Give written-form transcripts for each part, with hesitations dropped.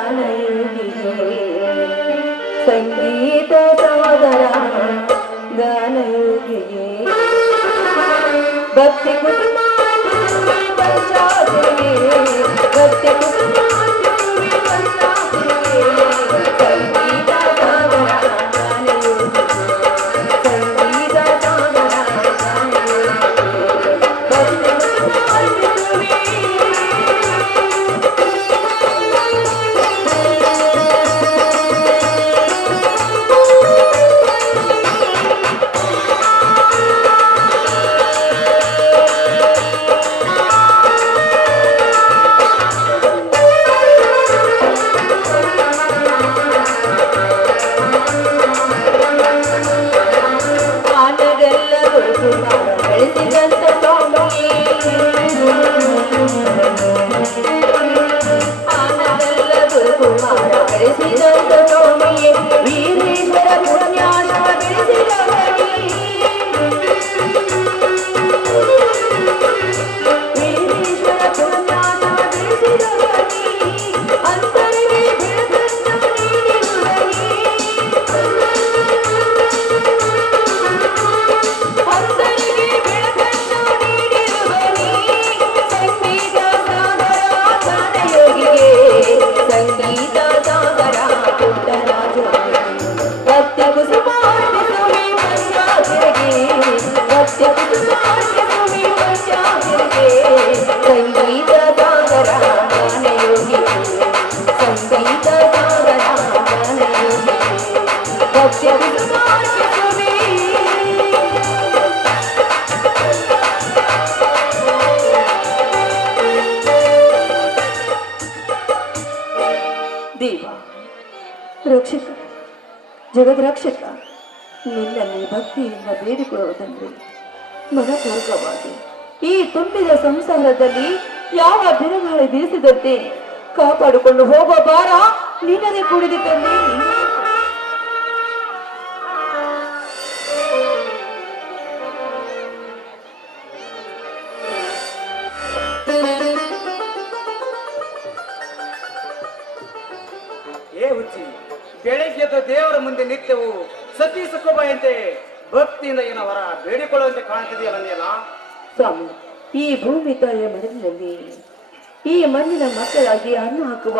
ಗಾನಯೋಗಿಗೆ ಸಂಗೀತ ಸಾಗರ ಗಾನಯೋಗಿಗೆ ಭಕ್ತಿ ಕುಟುಂಬ ಭಕ್ತಿ ಕುಟುಂಬ ಸಂಗೀತ ಸಾಗರ ಗಾನಯೋಗಿಗೆ ಸಂಗೀತ ಸಾಗರ ದೇವ ರಕ್ಷಕ ಜಗದ್ರಕ್ಷಕ ನಿನ್ನಲ್ಲಿ ಭಕ್ತಿಯಿಂದ ಬೇಡಿಕೊಳ್ಳುವುದಂದ್ರೆ ಮನಪೂರ್ವಕವಾಗಿ ಈ ತುಂಬಿದ ಸಂಸಾರದಲ್ಲಿ ಯಾವ ಬಿರುಗಾಳಿ ಬೀಸಿದಂತೆ ಕಾಪಾಡಿಕೊಂಡು ಹೋಗುವ ಭಾರ ನಿನ್ನದೇ ಕುಡಿದಿದ್ದಲ್ಲಿ ಬೆಳಿಗ್ಗೆ ದೇವರ ಮುಂದೆ ನಿತ್ಯವೂ ಸತಿ ಸುಖಭಯಂತೆ ಭಕ್ತಿಯಿಂದ ಏನೋ ವರ ಬೇಡಿಕೊಳ್ಳುವಂತೆ ಕಾಣ್ತಿದೆಯಲ್ಲ ನೀಲ ಸ್ವಾಮಿ. ಈ ಭೂಮಿ ತಾಯಿಯ ಮನೆಯಲ್ಲಿ ಈ ಮಣ್ಣಿನ ಮಕ್ಕಳಾಗಿ ಅನ್ನ ಹಾಕುವ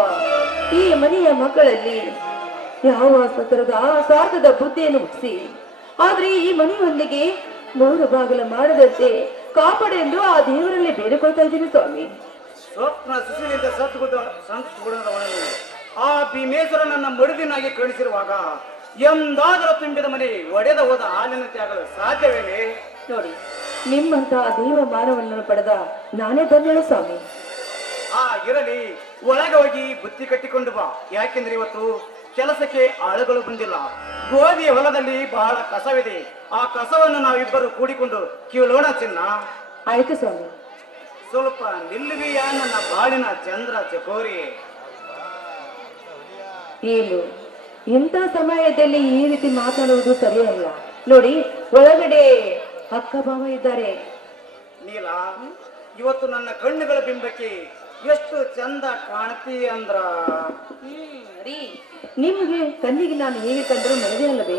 ಈ ಮನೆಯ ಮಕ್ಕಳಲ್ಲಿ ಯಾವ ಸತರದ ಸ್ವಾರ್ಥದ ಬುದ್ಧಿಯನ್ನು ಹುಟ್ಟಿಸಿ ಆದ್ರೆ ಈ ಮನೆಯೊಂದಿಗೆ ಮೂರು ಬಾಗಿಲು ಮಾಡದಂತೆ ಕಾಪಾಡೆಂದು ಆ ದೇವರಲ್ಲಿ ಬೇಡಿಕೊಳ್ತಾ ಇದ್ದೀನಿ ಸ್ವಾಮಿ. ಸ್ವಪ್ನ ಸುಶೀಲಿಂದ ಸತ್ಗುಣದವನನ್ನು ಆ ಭೀಮೇಶ್ವರನನ್ನ ಮರುದಿನಾಗಿ ಕಳಿಸಿರುವಾಗ ಎಂದಾದರೂ ತುಂಬಿದ ಮನೆ ಒಡೆದ ಹೋದ ಹಾಲಿನಂತೆ ಆಗಲು ಸಾಧ್ಯವೇನೆ? ನೋಡಿ, ನಿಮ್ಮಂತಹ ದೇವ ಮಾನವನ್ನು ಪಡೆದ ನಾನೇ ಧನ್ಯಳು ಸ್ವಾಮಿ. ಇರಲಿ, ಒಳಗೆ ಹೋಗಿ ಬುತ್ತಿ ಕಟ್ಟಿಕೊಂಡು ಬಾ. ಯಾಕೆಂದ್ರೆ ಇವತ್ತು ಕೆಲಸಕ್ಕೆ ಆಳುಗಳು ಬಂದಿಲ್ಲ. ಗೋಧಿಯ ಹೊಲದಲ್ಲಿ ಬಹಳ ಕಸವಿದೆ. ಆ ಕಸವನ್ನು ನಾವಿಬ್ಬರು ಕೂಡಿಕೊಂಡು ಕೀಳೋಣ ಚಿನ್ನ. ಆಯ್ತು ಸ್ವಾಮಿ. ಸ್ವಲ್ಪ ನಿಲ್ಲುವಿಯಾ ನನ್ನ ಬಾಳಿನ ಚಂದ್ರ ಚಕೋರಿ? ಏನು ಇಂಥ ಸಮಯದಲ್ಲಿ ಈ ರೀತಿ ಮಾತಾಡುವುದು ಸರಿಯಲ್ಲ. ನೋಡಿ, ಒಳಗಡೆ ಅಕ್ಕ ಭಾವ ಇದ್ದಾರೆ. ನೀಲ, ಇವತ್ತು ನನ್ನ ಕಣ್ಣುಗಳ ಬಿಂಬಕ್ಕೆ ಎಷ್ಟು ಚಂದ ಕಾಣ್ತಿ ಅಂದ್ರ ನಿಮಗೆ ಕಣ್ಣಿಗೆ ನಾನು ಹೇಗೆ ಕಂಡರೂ ಮನವೇ ಅಲ್ಲವೇ?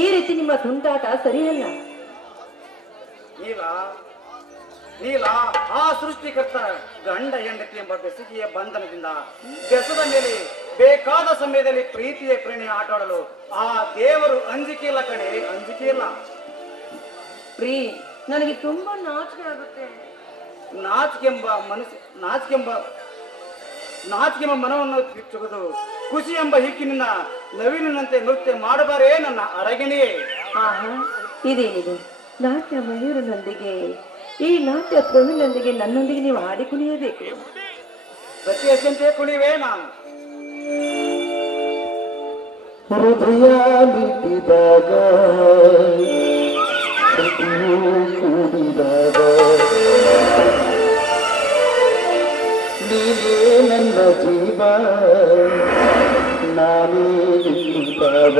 ಈ ರೀತಿ ನಿಮ್ಮ ತುಂಟಾಟ ಸರಿಯಲ್ಲ. ನೀಲ, ಆ ಸೃಷ್ಟಿಕರ್ತ ಗಂಡ ಹೆಂಡತಿ ಎಂಬ ಬೆಸುಗೆಯ ಬಂಧನದಿಂದ ಬೆಸದ ಮೇಲೆ ಬೇಕಾದ ಸಮಯದಲ್ಲಿ ಪ್ರೀತಿಯ ಪ್ರೇಣಿ ಆಟಾಡಲು ಆ ದೇವರು ಅಂಜಿಕೆ ಇಲ್ಲ ಕಡೆ, ಅಂಜಿಕೆ ಇಲ್ಲ. ನನಗೆ ತುಂಬಾ ನಾಚಿಕೆ ಆಗುತ್ತೆ. ನಾಚಿಕೆಂಬ ಮನವನ್ನು ಬಿಚ್ಚುವುದು ಖುಷಿ ಎಂಬ ಹಿಕ್ಕಿನಿಂದ ನವೀನಂತೆ ನೃತ್ಯ ಮಾಡಬಾರೇ ನನ್ನ ಅರಗಿಣಿಯೇ. ಇದೇನಿದೆ ನಾಟ್ಯ ಮಯೂರನೊಂದಿಗೆ, ಈ ನಾಟ್ಯ ಪ್ರವೀಣನೊಂದಿಗೆ ನನ್ನೊಂದಿಗೆ ನೀವು ಹಾಡಿ ಕುಣಿಯಬೇಕು. ಪ್ರತಿಯಂತೆ ಕುಣಿವೆ ನಾನು. ಹೃದಯ ಮಿಟ್ಟಿದಾಗ ಕೂಡಿದಾಗ ನೀನೇ ನನ್ನ ಜೀವ, ನಾನೇ ನಿಂತಾಗ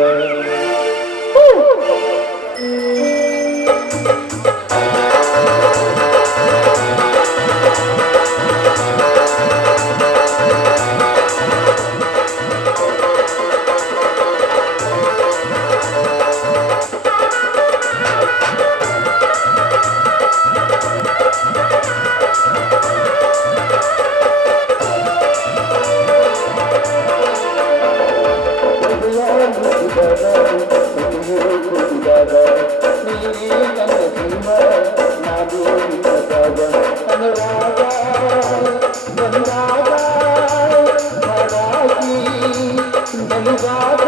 ನಲಿವಾಗ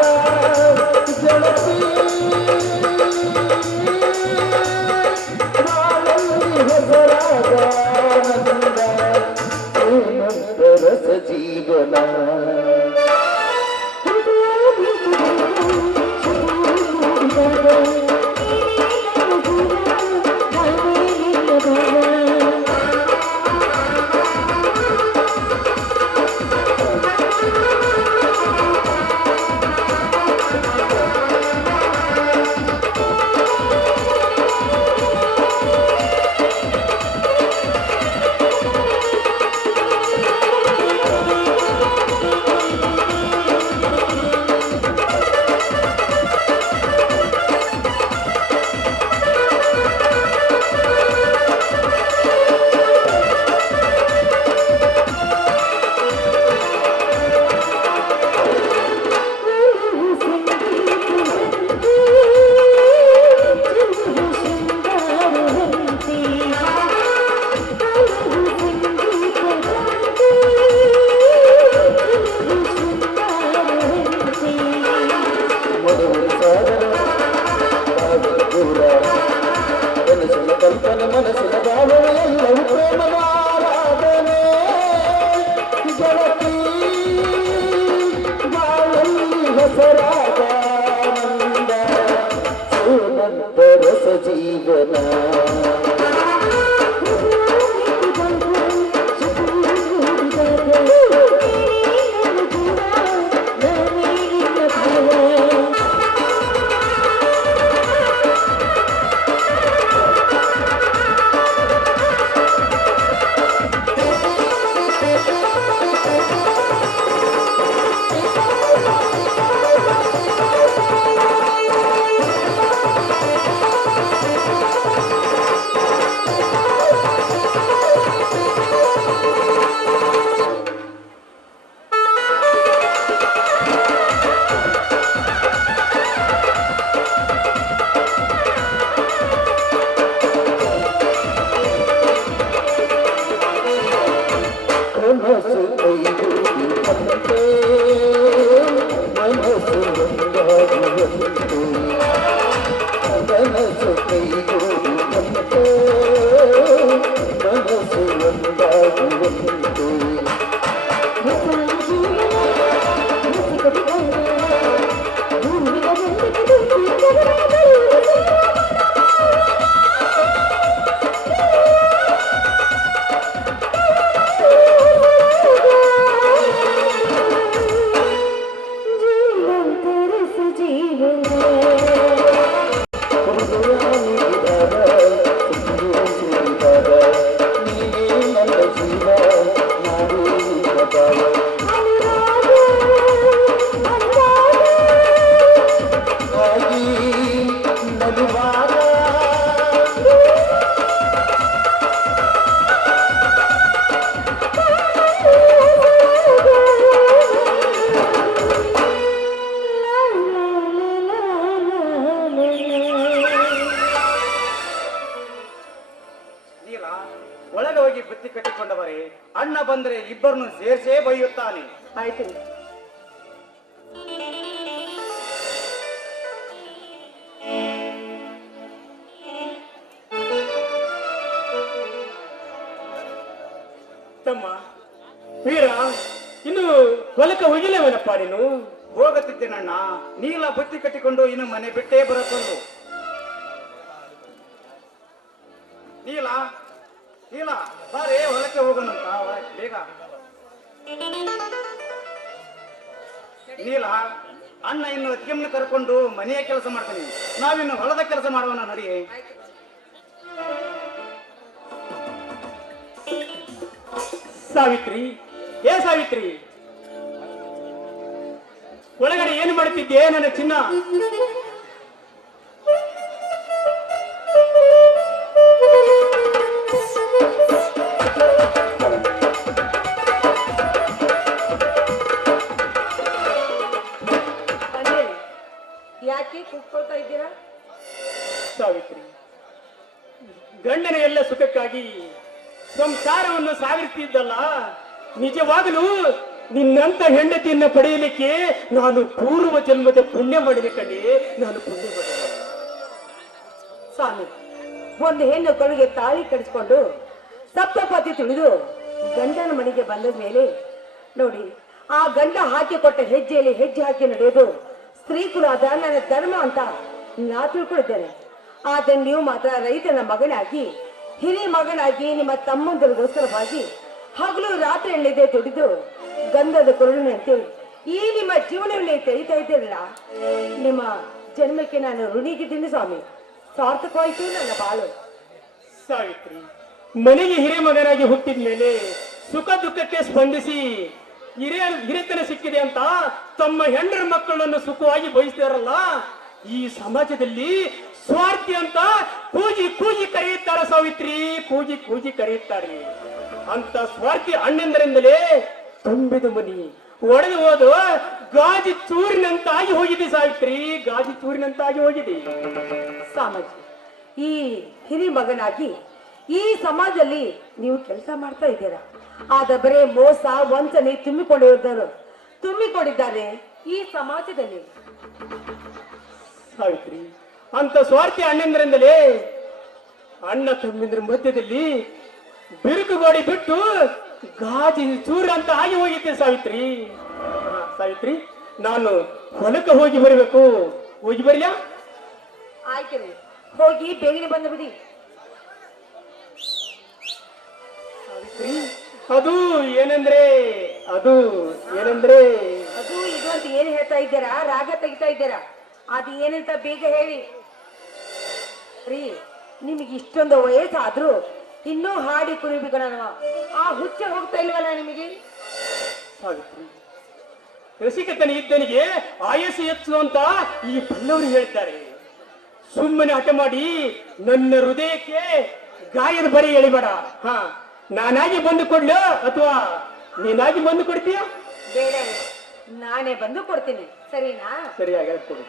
ಗೆಳತಿ ಬಾಳಲ್ಲಿ ಹೆಸರಾದ ನಂದ ಏನಂತ ರಸ ಜೀವನ ಮನಸ್ಸಿನ ಕಲ್ಪನೆ ಮನಸ್ಸಿನ ಭಾವನೆ ಎಲ್ಲವೂ ಪ್ರೇಮದ ಆರಾಧನೆ ಗೆಳತಿ ಬಾಳಲ್ಲಿ ಹೆಸರಾದ ನಂದ ಏನಂತ ರಸ ಜೀವನ ಮನಸ್ಸು ಕೈಗೂಡಿದಂತೆ ಮನಸ್ಸು ಒಂದಾಗುವಂತೆ ಮನಸ್ಸು ಕೈಗೂಡಿದಂತೆ ಮನಸ್ಸು ಒಂದಾಗುವಂತೆ ಒಳಗೆ ಹೋಗಿ ಬುತ್ತಿ ಕಟ್ಟಿಕೊಂಡವರೇ ಅಣ್ಣ ಬಂದ್ರೆ ಇಬ್ಬರನ್ನು ಸೇರ್ಸೇ ಬೈಯುತ್ತಾನೆ. ಆಯ್ತು. ತಮ್ಮ ವೀರ ಇನ್ನು ಹೊಲಕ್ಕೆ ಹೋಗಿಲ್ಲವೇನಪ್ಪ ನೀನು? ಹೋಗುತ್ತಿದ್ದೇನಣ್ಣ. ನೀಲ ಬುತ್ತಿ ಕಟ್ಟಿಕೊಂಡು ಇನ್ನು ಮನೆ ಬಿಟ್ಟೇ ಬರತ್ತಂದು. ನೀಲ ನೀಲ ಬಾರೇ ಹೊಲಕ್ಕೆ ಹೋಗೋಣಂತ ಬೇಗ. ನೀಲ ಅಣ್ಣ ಇನ್ನು ಅತ್ತಿಗೆಮ್ಮನ ಕರ್ಕೊಂಡು ಮನೆಯ ಕೆಲಸ ಮಾಡ್ತಾನೆ, ನಾವಿನ್ನು ಹೊಲದ ಕೆಲಸ ಮಾಡೋಣ ನಡಿ. ಸಾವಿತ್ರಿ, ಏ ಸಾವಿತ್ರಿ, ಒಳಗಡೆ ಏನು ಮಾಡುತ್ತಿದ್ದೆ ನನ್ನ ಚಿನ್ನ? ಯಾಕೆ ಕೂತ್ಕೊಳ್ತಾ ಇದ್ದೀರಾ? ಸಾವಿತ್ರಿ, ಗಂಡನ ಎಲ್ಲ ಸುಖಕ್ಕಾಗಿ ಸಂಸಾರವನ್ನು ಸಾಗಿರ್ತಿದ್ದಲ್ಲ, ನಿಜವಾಗಲೂ ನಿನ್ನಂತ ಹೆಂಡತಿಯನ್ನ ಪಡೆಯಲಿಕ್ಕೆ ನಾನು ಪೂರ್ವ ಜನ್ಮದ ಪುಣ್ಯ ಮಾಡಿದೆ ಕಣೆ, ನಾನು ಪುಣ್ಯ ಮಾಡಿದೆ. ಸ್ವಾಮಿ, ಒಂದು ಹೆಣ್ಣು ಕೊಳಗೆ ತಾಳಿ ಕಡಿಸ್ಕೊಂಡು ಸಪ್ತಪತಿ ತಿಳಿದು ಗಂಡನ ಮನೆಗೆ ಬಂದ ಮೇಲೆ ನೋಡಿ, ಆ ಗಂಡ ಹಾಕಿಕೊಟ್ಟ ಹೆಜ್ಜೆಯಲ್ಲಿ ಹೆಜ್ಜೆ ಹಾಕಿ ನಡೆಯೋದು ಸ್ತ್ರೀ ಕುಲಾದ ನನ್ನ ಧರ್ಮ ಅಂತ ನಾ ತಿಳ್ಕೊಂಡಿದ್ದೇನೆ. ಆದ್ರೆ ನೀವು ಮಾತ್ರ ರೈತನ ಮಗನಾಗಿ, ಹಿರಿಯ ಮಗನಾಗಿ, ನಿಮ್ಮ ತಮ್ಮಂದರಿಗೋಸ್ಕರವಾಗಿ ಹಗಲು ರಾತ್ರಿ ಎಳ್ಳಿದೆ ದುಡಿದು ಗಂಧದ ಕೊರಳಿನಂತೆ ಈ ನಿಮ್ಮ ಜೀವನವನ್ನು ತೆಗಿತಾ ಇದ್ದೀರಲ್ಲ, ನಿಮ್ಮ ಜನ್ಮಕ್ಕೆ ನಾನು ಋಣಿಗಿದ್ದೀನಿ ಸ್ವಾಮಿ. ಸಾರ್ಥಕವಾಯಿತು ನನ್ನ ಬಾಳು. ಸಾವಿತ್ರಿ, ಮನೆಗೆ ಹಿರಿಯ ಮಗನಾಗಿ ಹುಟ್ಟಿದ ಮೇಲೆ ಸುಖ ದುಃಖಕ್ಕೆ ಸ್ಪಂದಿಸಿ ಹಿರಿತನ ಸಿಕ್ಕಿದೆ ಅಂತ ತಮ್ಮ ಹೆಂಡರ ಮಕ್ಕಳನ್ನು ಸುಖವಾಗಿ ಬಯಸ್ತಾರಲ್ಲ, ಈ ಸಮಾಜದಲ್ಲಿ ಸ್ವಾರ್ಥಿ ಅಂತ ಕೂಗಿ ಕೂಗಿ ಕರೆಯುತ್ತಾರೆ ಸಾವಿತ್ರಿ, ಕೂಗಿ ಕೂಗಿ ಕರೆಯುತ್ತಾರೆ. ಅಂತ ಸ್ವಾರ್ಥಿ ಅಣ್ಣಂದರಿಂದಲೇ ತುಂಬಿದ ಮನಿ ಒಡೆದು ಹೋದು ಗಾಜಿ ಚೂರಿನಂತಾಗಿ ಹೋಗಿದೆ ಸಾವಿತ್ರಿ, ಗಾಜಿ ಚೂರಿನಂತಾಗಿ ಹೋಗಿದೆ. ಸ್ವಾಮೀಜಿ, ಈ ಹಿರಿಯ ಮಗನಾಗಿ ಈ ಸಮಾಜದಲ್ಲಿ ನೀವು ಕೆಲಸ ಮಾಡ್ತಾ ಇದ್ದೀರಾ, ಆದ ಬರೇ ಮೋಸ ವಂಚನೆ ತುಂಬಿಕೊಂಡಿದ್ದಾರೆ ಈ ಸಮಾಜದಲ್ಲಿ. ಸಾವಿತ್ರಿ, ಅಂತ ಸ್ವಾರ್ಥಿ ಅಣ್ಣಂದ್ರಿಂದಲೇ ಅಣ್ಣ ತಮ್ಮಿಂದ್ರ ಮಧ್ಯದಲ್ಲಿ ಬಿರುಕುಗೋಡಿ ಬಿಟ್ಟು ಗಾಜಿ ಚೂರು ಅಂತ ಆಗಿ ಹೋಗಿದ್ದೆ ಸಾವಿತ್ರಿ. ಸಾವಿತ್ರಿ, ನಾನು ಹೊಲಕ್ಕೆ ಹೋಗಿ ಬರಬೇಕು, ಹೋಗಿ ಬರ್ಯಾ? ಆಯ್ತು, ಹೋಗಿ ಬೇಗನೆ ಬಂದು ಬಿಡಿ. ಸಾವಿತ್ರಿ, ಅದು ಏನಂದ್ರೆ ಅದು ಏನಂದ್ರೆ ಅದು ಇದು ಅಂತ ಏನ್ ಹೇಳ್ತಾ ಇದ್ದೀರಾ? ರಾಗ ತೆಗಿತಾ ಇದ್ದೀರಾ? ಅದು ಏನಂತ ಬೇಗ ಹೇಳಿ ರೀ. ನಿಮಗೆ ಇಷ್ಟೊಂದು ವಯಸ್ಸಾದ್ರೂ ಇನ್ನೂ ಹಾಡಿ ಕುಣಿಬೇಕು, ನಾನು ಆ ಹುಚ್ಚ ಹೋಗ್ತಾ ಇಲ್ವಲ್ಲ ನಿಮಗೆ? ಸಾವಿತ್ರಿ, ರಸಿಕತನ ಇದ್ದನಿಗೆ ಆಯಸ್ಸು ಹೆಚ್ಚು ಅಂತ ಈ ಬಲ್ಲವರು ಹೇಳ್ತಾರೆ. ಸುಮ್ಮನೆ ಹಠ ಮಾಡಿ ನನ್ನ ಹೃದಯಕ್ಕೆ ಗಾಯದ ಬರಿ ಎಳಿಬೇಡ. ಹಾ, ನಾನಾಗಿ ಬಂದು ಕೊಡ್ಲೋ ಅಥವಾ ನೀನಾಗಿ ಬಂದು ಕೊಡ್ತೀಯ? ಬೇಡ, ನಾನೇ ಬಂದು ಕೊಡ್ತೀನಿ, ಸರಿನಾ? ಸರಿಯಾಗಿ ಕೊಡು.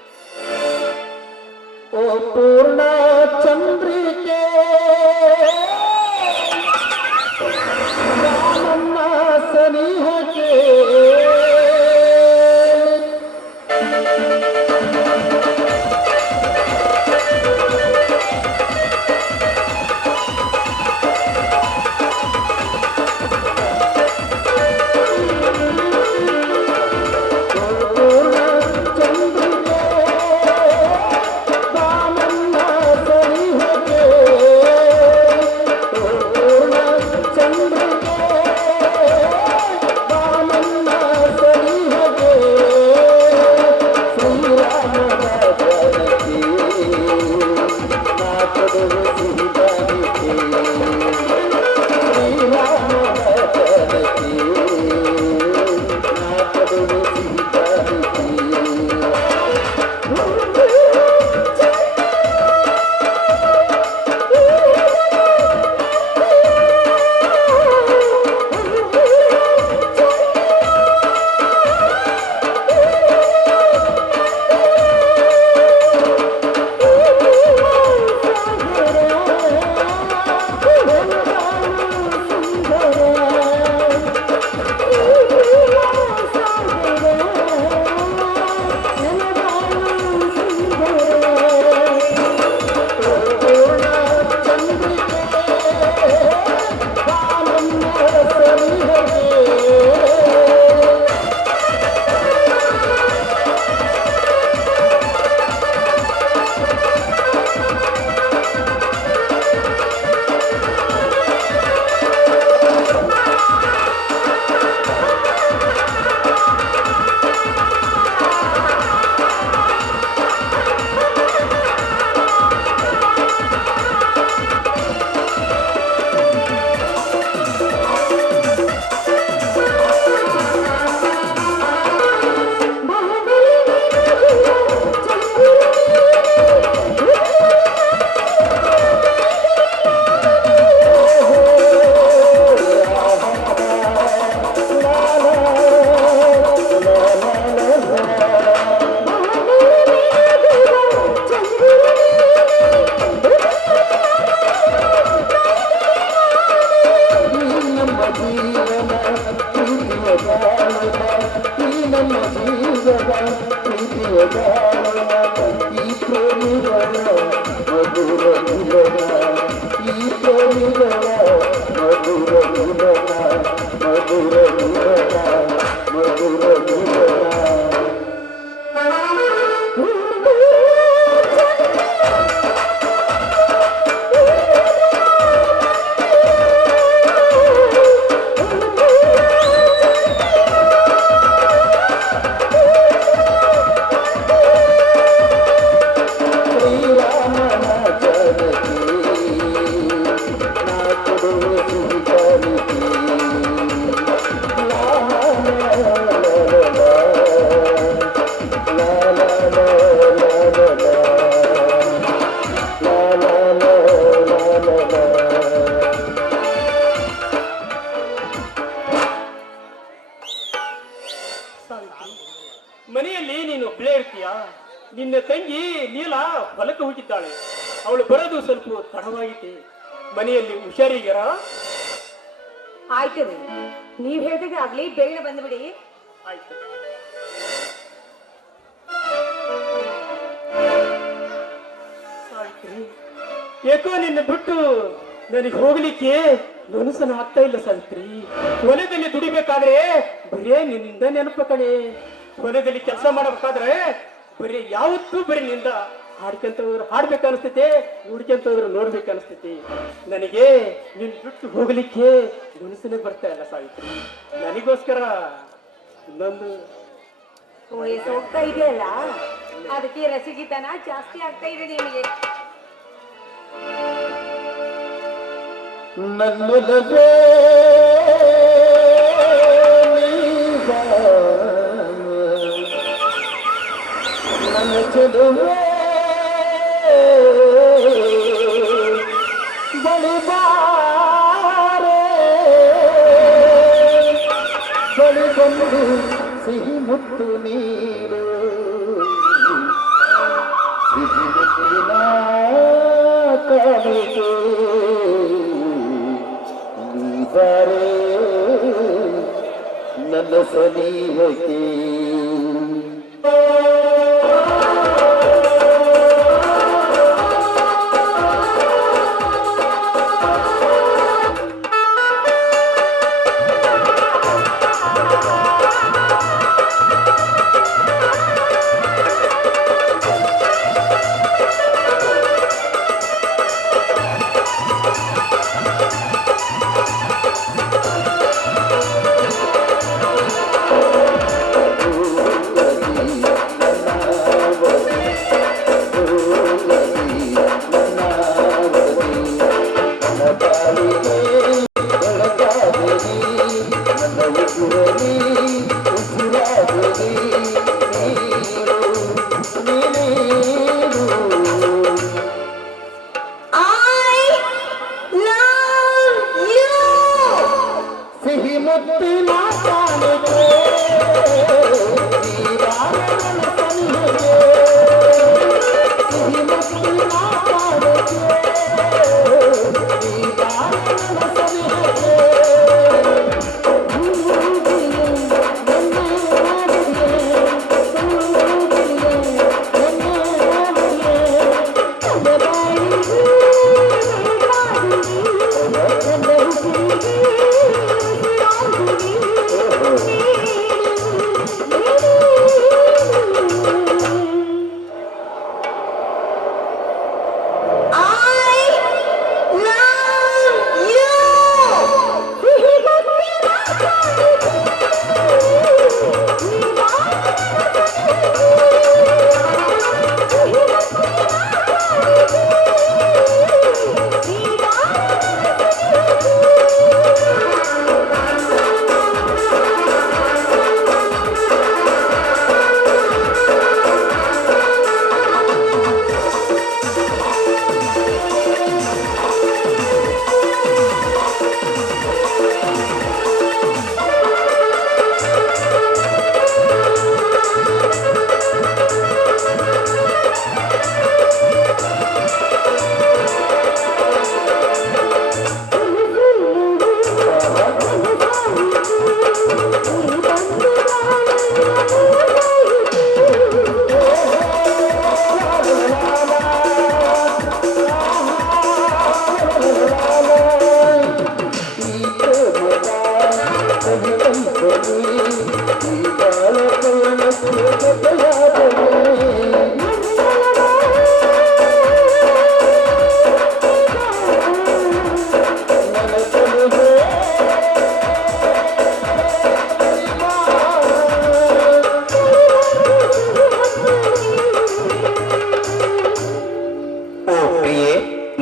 ಓ ಪೂರ್ಣ ಚಂದ್ರಿಕೆ ನನ್ನ ಸನಿಹಕ್ಕೆ ಚಂದ್ರಿಕೆ ನನ್ನ ಸನಿಹಕ್ಕೆ ಈ ಪ್ರೇಮಿಗಳ ಮಧುರ ಮಿಲನ ಈ ಪ್ರೇಮಿಗಳ ಮಧುರ ಮಿಲನ ಮಧುರ ಮಿಲನ ಮಧುರ ಮಿಲನ ಸಾವಿತ್ರಿ, ಮನೆಯಲ್ಲಿ ನೀನು ಒಬ್ಬಳೇ ಇರ್ತೀಯ. ನಿನ್ನ ತಂಗಿ ನೀಲ ಹೊಲಕ್ಕೆ ಹೋಗಿದ್ದಾಳೆ. ಅವಳು ಬರೋದು ಸ್ವಲ್ಪ ತಡವಾಗಿದೆ. ಮನೆಯಲ್ಲಿ ಹುಷಾರಿಗರ. ಆಯ್ತು ರೀ, ನೀವ್ ಹೇಳ್ದಾಗ ಆಗ್ಲಿ, ಬೇಗನೆ ಬಂದ್ಬಿಡಿ. ಆಯ್ತು. ಸಾವಿತ್ರಿ, ಏಕೋ ನಿನ್ನ ಬಿಟ್ಟು ನನಗೆ ಹೋಗ್ಲಿಕ್ಕೆ ಮನಸ್ಸನ್ನು ಆಗ್ತಾ ಇಲ್ಲ ಸಾವಿತ್ರಿ. ಹೊಲದಲ್ಲಿ ದುಡಿಬೇಕಾದ್ರೆ ಬರೇ ನಿನ್ನಿಂದ ನೆನಪು ಕಣೆ. ಹೊಲದಲ್ಲಿ ಕೆಲಸ ಮಾಡಬೇಕಾದ್ರೆ ಬರೀ ಯಾವತ್ತೂ ಬರೀ ನಿಂದ ಹಾಡ್ಕೊಂತವ್ರು ಹಾಡ್ಬೇಕು ಅನಿಸ್ತೈತೆ, ನೋಡ್ಕೊಂತವ್ರು ನೋಡ್ಬೇಕು ಅನಿಸ್ತೈತಿ. ನನಗೆ ನಿನ್ ಬಿಟ್ಟು ಹೋಗ್ಲಿಕ್ಕೆ ಮನಸ್ಸನ್ನೇ ಬರ್ತಾ ಇಲ್ಲ ಸಾವಿತ್ರಿ. ನನಗೋಸ್ಕರ ಇನ್ನೊಂದು ವಯಸ್ಸು ಹೋಗ್ತಾ ಇದೆಯಲ್ಲ, ಅದಕ್ಕೆ ರಸಿಗಿತನ ಜಾಸ್ತಿ ಆಗ್ತಾ ಇದೆ ನಿಮಗೆ. ನನ್ನೊಲವೇ ನನ್ನ ಚೆಲುವೆ ಬಳಿಬಾರೆ ಬಳಿ ಬಂದು ಸಿಹಿ ಮುತ್ತು ನೀರು ಸಿಹಿ ಮುತ್ತಿನ ಕಾಣಿಕೆ ನೀಬಾರೆ ನನ್ನ ಸನಿಹಕ್ಕೆ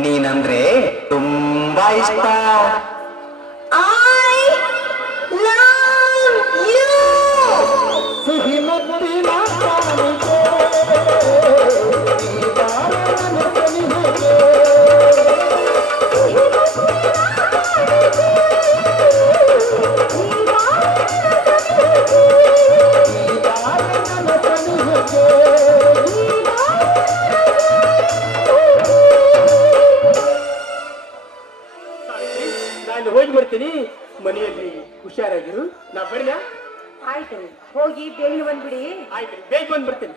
ನೀನಂದ್ರೆ ತುಂಬಾ ಇಷ್ಟ. ಸಿಹಿ ಮುತ್ತಿನ ಕಾಣಿಕೆ ಈ ಬಾರನ ಸನಿಹಕ್ಕೆ. ಈ ಬಾರನ ಸನಿಹಕ್ಕೆ. ನಾನು ಹೋಗಿ ಬರ್ತೀನಿ, ಮನೆಯಲ್ಲಿ ಹುಷಾರಾಗಿರು. ನಾ ಬರ್ಲಾ? ಆಯ್ತು, ಹೋಗಿ ಬೇಗ ಬಂದ್ಬಿಡಿ. ಆಯ್ತು, ಬೇಗ ಬಂದ್ಬಿಡ್ತೀನಿ.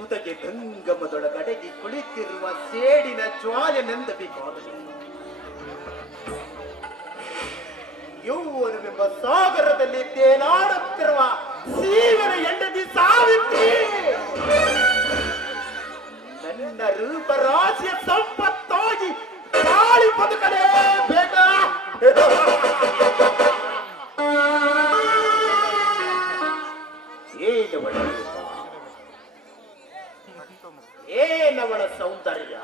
ೂತಕ್ಕೆ ಗಂಗಮದೊಳಗಡೆಗೆ ಕುಳಿತಿರುವ ಸೇಡಿನ ಜ್ವಾಲೆನೆಂದಬೇಕಾದರೆ ಯೌವನವೆಂಬ ಸಾಗರದಲ್ಲಿ ತೇಲಾಡುತ್ತಿರುವ ಜೀವನ ಹೆಂಡತಿ ಸಾವಿತ್ರಿ ನನ್ನ ರೂಪರಾಶಿಯ ಸಂಪತ್ತಾಗಿ ಬಾಳಿ ಬದುಕಲೇಬೇಕಾ? ಏನವಳ ರೂಪ, ಏನವಳ ಸೌಂದರ್ಯ!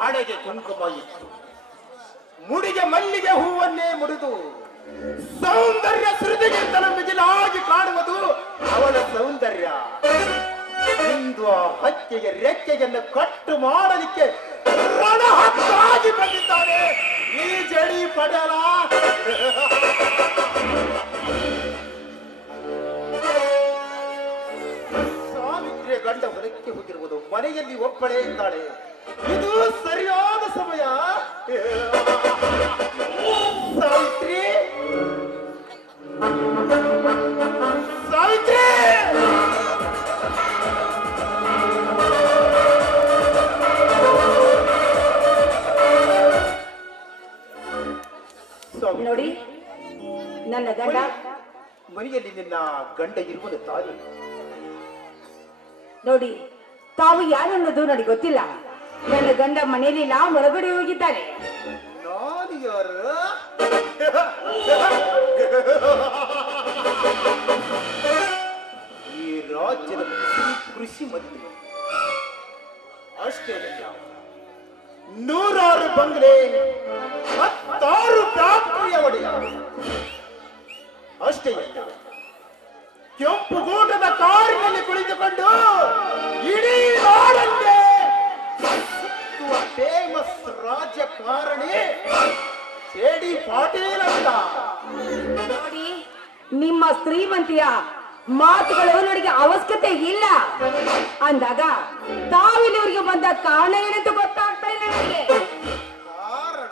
ಹಣೆಗೆ ಕುಂಕುಮ ಇತ್ತು, ಮುಡಿಗೆ ಮಲ್ಲಿಗೆ ಹೂವನ್ನೇ ಮುಡಿದು ಸೌಂದರ್ಯ ಸೃಷ್ಟಿಗಿಂತಲೂ ಮಿಗಿಲಾಗಿ ಕಾಣುವುದು ಅವಳ ಸೌಂದರ್ಯ. ಇಂದು ಆ ಹಕ್ಕಿಗೆ ರೆಕ್ಕೆಯನ್ನು ಕಟ್ಟು ಮಾಡಲಿಕ್ಕೆ ರಣಹಕ್ಕಾಗಿ ಬಂದಿದ್ದಾನೆ ಈ ಜಡಿ ಪಡಲ. ಸಾವಿತ್ರಿಯ ಗಂಡ ಹೊಲಕ್ಕೆ ಹೋಗಿರುವುದು, ಮನೆಯಲ್ಲಿ ಒಬ್ಬಳೇ ಇದ್ದಾಳೆ. ಇದು ಸರಿಯಾದ ಸಮಯ. ಸಾವಿತ್ರಿ, ಸಾವಿತ್ರಿ! ನೋಡಿ, ನನ್ನ ಗಂಡ ಮನೆಯಲ್ಲಿ ನಿನ್ನ ಗಂಡ ಇರುವುದು ತಾಯಿ. ನೋಡಿ, ತಾವು ಯಾರನ್ನೋದು ನನಗೆ ಗೊತ್ತಿಲ್ಲ. ನನ್ನ ಗಂಡ ಮನೆಯಲ್ಲಿಲ್ಲ, ಹೊರಗಡೆ ಹೋಗಿದ್ದಾರೆ. ನಾನು ಯಾರು? ಈ ರಾಜ್ಯದ ಕೃಷಿ ಮಂತ್ರಿ. ಅಷ್ಟೇ ಅಲ್ಲ, 100 ಬಂಗ್ಲೆ, 10 ಫ್ಯಾಕ್ಟರಿಯ ಒಡೆಯ. ಅಷ್ಟೇ ಅಲ್ಲ, ಕೆಂಪುಗೂಟದ ಕಾರಿನಲ್ಲಿ ಕುಳಿತುಕೊಂಡು ಇಡೀ ನಾಡನ್ನೇ ಸುತ್ತುವ ಫೇಮಸ್ ರಾಜಕಾರಣಿ ಕೆ.ಡಿ. ಪಾಟೀಲ್ ಅಂತ. ನೋಡಿ, ನಿಮ್ಮ ಶ್ರೀಮಂತಿಯ ಮಾತುಗಳು ನನಗೆ ಅವಶ್ಯಕತೆ ಇಲ್ಲ ಅಂದಾಗ ತಾವಿನವರಿಗೆ ಬಂದ ಕಾರಣ ಏನೆಂದು ಗೊತ್ತಾಗ್ತಾ ಇಲ್ಲ ನನಗೆ. ಕಾರಣ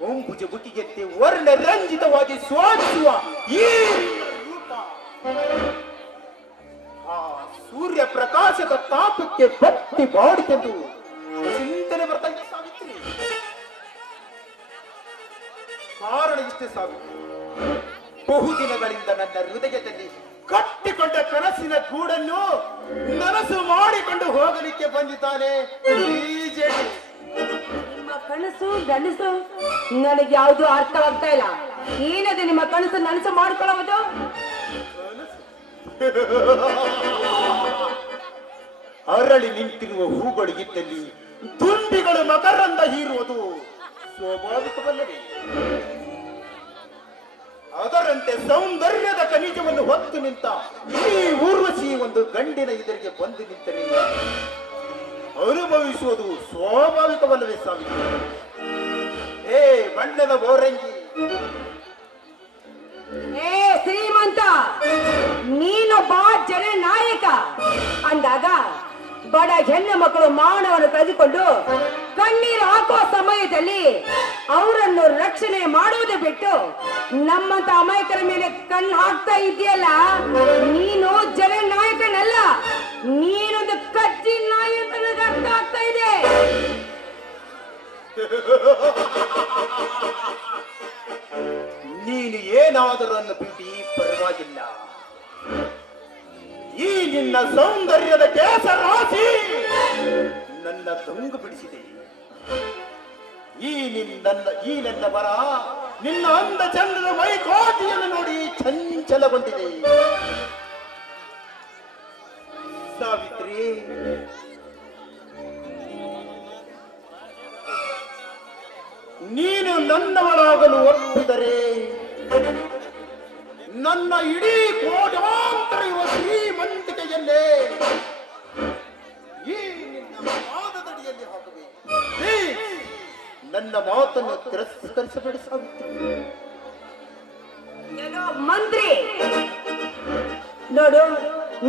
ಮುಂಬುಜ ಬುಟ್ಟಿಗೆಂತೆ ವರ್ಣ ರಂಜಿತವಾಗಿ ಸ್ವಾದಿಸುವ ಈ ರೂಪ ಆ ಸೂರ್ಯ ಪ್ರಕಾಶದ ತಾಪಕ್ಕೆ ಬತ್ತಿ ಬಾಡಿಕೆಂದು ಚಿಂತನೆ ಬರ್ತಾ ಇದೆ ಸಾವಿತ್ರಿ. ಕಾರಣ ಇಷ್ಟೇ ಸಾವಿತ್ರಿ, ಬಹುದಿನಗಳಿಂದ ನನ್ನ ಹೃದಯದಲ್ಲಿ ಕಟ್ಟಿಕೊಂಡ ಕನಸಿನ ಗೂಡನ್ನು ನನಸು ಮಾಡಿಕೊಂಡು ಹೋಗಲಿಕ್ಕೆ ಬಂದಿದ್ದಾನೆ ಬಿಜೆಪಿ. ನಿಮ್ಮ ಕನಸು ನನಸು ನನಗೆ ಯಾವುದು ಅರ್ಥವಾಗ್ತಾ ಇಲ್ಲ. ಏನದು ನಿಮ್ಮ ಕನಸು ನನಸು ಮಾಡ್ಕೊಳ್ಳೋದು? ಅರಳಿ ನಿಂತಿರುವ ಹೂಗಳಿಗಿದ್ದಲ್ಲಿ ದುಂಬಿಗಳು ಮಕರಂದ ಹೀರುವುದು ಸ್ವಾಭಾವಿಕವಲ್ಲವೇ? ಅದರಂತೆ ಸೌಂದರ್ಯದ ಖನಿಜವನ್ನು ಹೊತ್ತು ನಿಂತ ಈ ಊರ್ವಶಿ ಒಂದು ಗಂಡಿನ ಎದುರಿಗೆ ಬಂದು ನಿಂತರೆ ಅನುಭವಿಸುವುದು ಸ್ವಾಭಾವಿಕವಲ್ಲವೇ ಸಾವಿತ್ರಿ? ಏ ಬಣ್ಣದ ಬೋರಂಗಿ, ಏ ಶ್ರೀಮಂತ, ನೀನೊಬ್ಬ ಜನನಾಯಕ ಅಂದಾಗ ಬಡ ಹೆಣ್ಣು ಮಕ್ಕಳು ಮಾನವನ್ನು ಕಳೆದುಕೊಂಡು ಕಣ್ಣೀರು ಹಾಕುವ ಸಮಯದಲ್ಲಿ ಅವರನ್ನು ರಕ್ಷಣೆ ಮಾಡುವುದು ಬಿಟ್ಟು ನಮ್ಮಂತ ಅಮಾಯಕರ ಮೇಲೆ ಕಣ್ಣು ಹಾಕ್ತಾ ಇದೆಯಲ್ಲ, ನೀನು ಜನನಾಯಕನಲ್ಲ, ನೀನೊಂದು ಕಚ್ಚಿ ನಾಯಿ ಅಂತ ನನಗೆ ಅರ್ಥ ಆಗ್ತಾ ಇದೆ. ನೀನು ಏನಾದರೂ ಅನ್ನು ಬಿಟ್ಟು ಪರವಾಗಿಲ್ಲ. ಈ ನಿನ್ನ ಸೌಂದರ್ಯದ ಕೇಸರಾಶಿ ನನ್ನ ತುಂಗು ಬಿಡಿಸಿದೆ. ಈ ನನ್ನ ಬರ ನಿನ್ನ ಅಂದ ಚಂದದ ಮೈಕೋಟಿಯನ್ನು ನೋಡಿ ಚಂಚಲಗೊಂಡಿದೆ. ಸಾವಿತ್ರಿ, ನೀನು ನನ್ನವಳಾಗಲು ಒಪ್ಪಿದರೆ ನನ್ನ ಇಡೀ ಕೋಟ್ಯಾಂತರ ಯುವ ಶ್ರೀಮಂತಿಕೆಯಲ್ಲೇ ಈ ನಿನ್ನ ಪಾದದಡಿಯಲ್ಲಿ ಹಾಕಬೇಕು. ನನ್ನ ಮಾತನ್ನು ತಿರಸ್ಕರಿಸಬೇಡ ಸಾವಿತ್ರಿ. ಮಂತ್ರಿ ನೋಡು,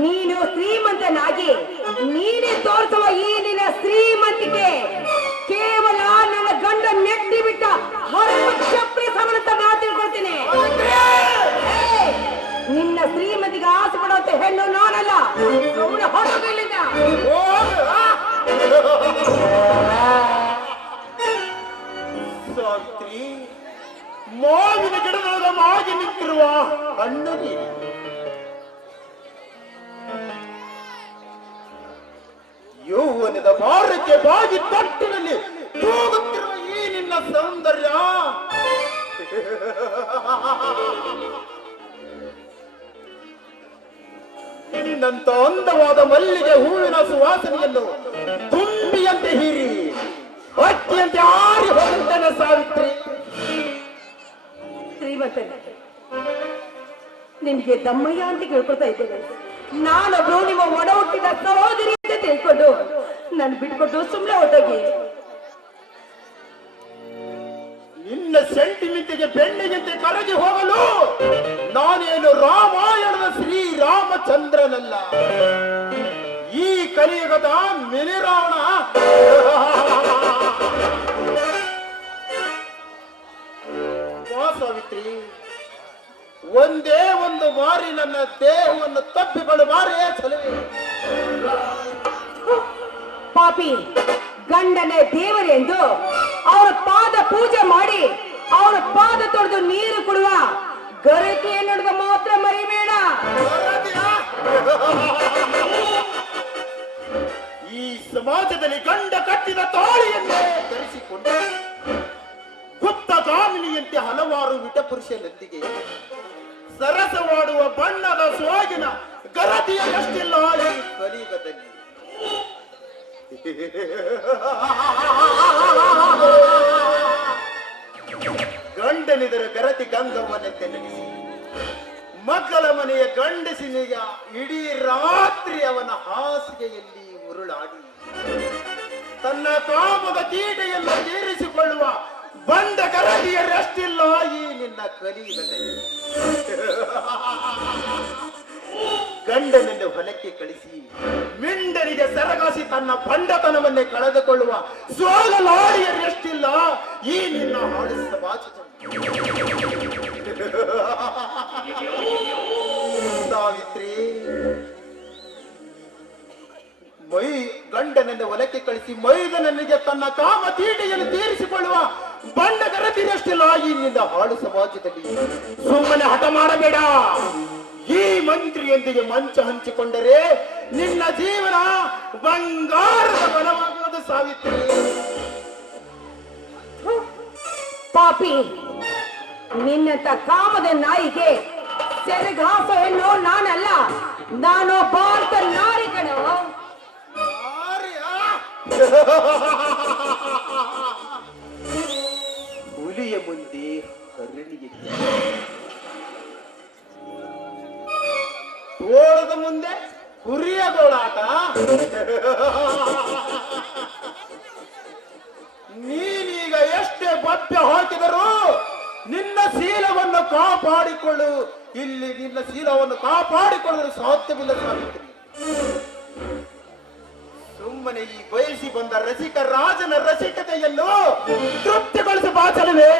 ನೀನು ಶ್ರೀಮಂತನಾಗಿ ನೀನೇ ತೋರಿಸುವ ಈ ನಿನ್ನ ಶ್ರೀಮಂತಿಕೆ ಕೇವಲ ನನ್ನ ಗಂಡ ಮೆಟ್ಟಿ ಬಿಟ್ಟ ಚಪ್ರಿ ಸಮನಂತ ನಾನು ತಿಳ್ಕೊಳ್ತೀನಿ. ನಿನ್ನ ಶ್ರೀಮತಿಗೆ ಆಸೆ ಪಡುವಂತ ಹೆಣ್ಣು ನಾನಲ್ಲ. ಹೊರಗಿಲ್ಲಿಂದ ಸಾವಿತ್ರಿ, ಮಾವಿನ ಗಿಡದ ಮಾಗಿ ನಿಂತಿರುವ ಹಣ್ಣು ನೀನು. ಯೌವನದ ಭಾರಕ್ಕೆ ಬಾಗಿ ತಟ್ಟಿನಲ್ಲಿ ತೂಗುತ್ತಿರುವ ಈ ನಿನ್ನ ಸೌಂದರ್ಯ ನಿನ್ನಂತ ಅಂದವಾದ ಮಲ್ಲಿಗೆ ಹೂವಿನ ಸುವಾಸನೆಯನ್ನು ತುಂಬಿಯಂತೆ ಹೀರಿ ಹೊಟ್ಟೆಯಂತೆ ಆರಿ ಹೋಗುತ್ತಾನೆ ಸಾವಿತ್ರಿ. ಶ್ರೀಮಂತ, ನಿಮ್ಗೆ ದಮ್ಮಯ್ಯ ಅಂತ ಕೇಳ್ಕೊಳ್ತಾ ಇದ್ದೇನೆ. ನಾನೊಬ್ರು ನಿಮ್ಮ ಒಡ ಹುಟ್ಟಿದ ಸಹೋದರಿ ಅಂತ ತಿಳ್ಕೊಂಡು ನಾನು ಬಿಟ್ಕೊಟ್ಟು ಸುಮ್ಮನೆ ಹೊರಟೋಗಿ ನಿನ್ನ ಸೆಂಟಿಮೆಂಟಿಗೆ ಬೆಣ್ಣಿಗೆಂತೆ ಕರಗಿ ಹೋಗಲು ನಾನೇನು ರಾಮಾಯಣದ ಶ್ರೀರಾಮಚಂದ್ರನಲ್ಲ, ಈ ಕಲಿಯುಗದ ಮಿನಿರಾವಣ. ಸಾವಿತ್ರಿ, ಒಂದೇ ಒಂದು ಮಾರಿ ನನ್ನ ದೇಹವನ್ನು ತಪ್ಪಿಕೊಳ್ಳು ಮಾರೇ ಚಲುವೆ. ಪಾಪಿ, ಗಂಡನೇ ದೇವರೆಂದು ಅವರ ಪಾದ ಪೂಜೆ ಮಾಡಿ ಅವರ ಪಾದ ತೊಳೆದು ನೀರು ಕೊಡುವ ಗರತಿಯ ನಡುವೆ ಮಾತ್ರ ಮರಿಬೇಡ. ಈ ಸಮಾಜದಲ್ಲಿ ಗಂಡ ಕಟ್ಟಿದ ತಾಳಿಯನ್ನೇ ಧರಿಸಿಕೊಂಡು ಗುಪ್ತ ಕಾಮಿನಿಯಂತೆ ಹಲವಾರು ವಿಟಪುರುಷನೊಂದಿಗೆ ಸರಸವಾಡುವ ಬಣ್ಣದ ಸ್ವಾಗಿನ ಗರತಿಯಷ್ಟಿಲ್ಲ ಈ ಕಲಿಯುಗದಲ್ಲಿ. ಗಂಡನಿದರೆ ಗರತಿ ಗಂಗವ್ವನಂತೆ ನೆನೆಸಿ ಮಕ್ಕಳ ಮನೆಯ ಗಂಡಸಿನಿಗ ಇಡೀ ರಾತ್ರಿ ಅವನ ಹಾಸಿಗೆಯಲ್ಲಿ ಉರುಳಾಡಿ ತನ್ನ ಕಾಮದ ತೀಟೆಯನ್ನು ತೀರಿಸಿಕೊಳ್ಳುವ ಬಂಡ ಗರತಿಯರಷ್ಟಿಲ್ಲ ಈ ನಿನ್ನ ಕಲಿಯುಗದಲ್ಲಿ. ಗಂಡನನ್ನು ಹೊಲಕ್ಕೆ ಕಳಿಸಿ ಮಿಂಡನಿಗೆ ಸರಗಾಸಿ ತನ್ನ ಬಂಡತನವನ್ನೇ ಕಳೆದುಕೊಳ್ಳುವ ಸೋಗಲಾಡಿಯರೆಷ್ಟಿಲ್ಲ ಈ ನಿನ್ನ ಹಾಳು ಸಮಾಜದಲ್ಲಿ. ಸಾವಿತ್ರಿ, ಗಂಡನನ್ನು ಹೊಲಕ್ಕೆ ಕಳಿಸಿ ಮೈದನನಿಗೆ ತನ್ನ ಕಾಮ ತೀಟೆಯನ್ನು ತೀರಿಸಿಕೊಳ್ಳುವ ಬಂಡಗರತಿರಷ್ಟಿಲ್ಲ ಈ ನಿನ್ನ ಹಾಳು ಸಮಾಜದಲ್ಲಿ. ಸುಮ್ಮನೆ ಹಠ ಮಾಡಬೇಡ. ಈ ಮಂತ್ರಿಯೊಂದಿಗೆ ಮಂಚ ಹಂಚಿಕೊಂಡರೆ ನಿನ್ನ ಜೀವನ ಬಂಗಾರದ ಬಲವಾಗುವುದು ಸಾವಿತ್ರಿ. ಪಾಪಿ, ನಿನ್ನಂತ ಕಾಮದ ನಾಯಿಗೆ ಸೆರಗಾಸ ಹೆಣ್ಣು ನಾನಲ್ಲ, ನಾನು ಭಾರತ ನಾರಿ ಕಣೋ. ಹುಲಿಯ ಮುಂದೆ ಹರಳಿಗೆ, ತೋಳದ ಮುಂದೆ ಕುರಿಯ ಗೋಳಾಟ. ನೀನೀಗ ಎಷ್ಟೇ ಬಪ್ಪೆ ಹಾಕಿದರೂ ನಿನ್ನ ಶೀಲವನ್ನು ಕಾಪಾಡಿಕೊಳ್ಳು. ಇಲ್ಲಿ ನಿನ್ನ ಶೀಲವನ್ನು ಕಾಪಾಡಿಕೊಳ್ಳಲು ಸಾಧ್ಯವಿಲ್ಲ ಸಾವಿತ್ರಿ. ಸುಮ್ಮನೆ ಈ ಬಯಸಿ ಬಂದ ರಸಿಕ ರಾಜನ ರಸಿಕತೆಯನ್ನು ತೃಪ್ತಿಗೊಳಿಸಬಾಚಲವೇ?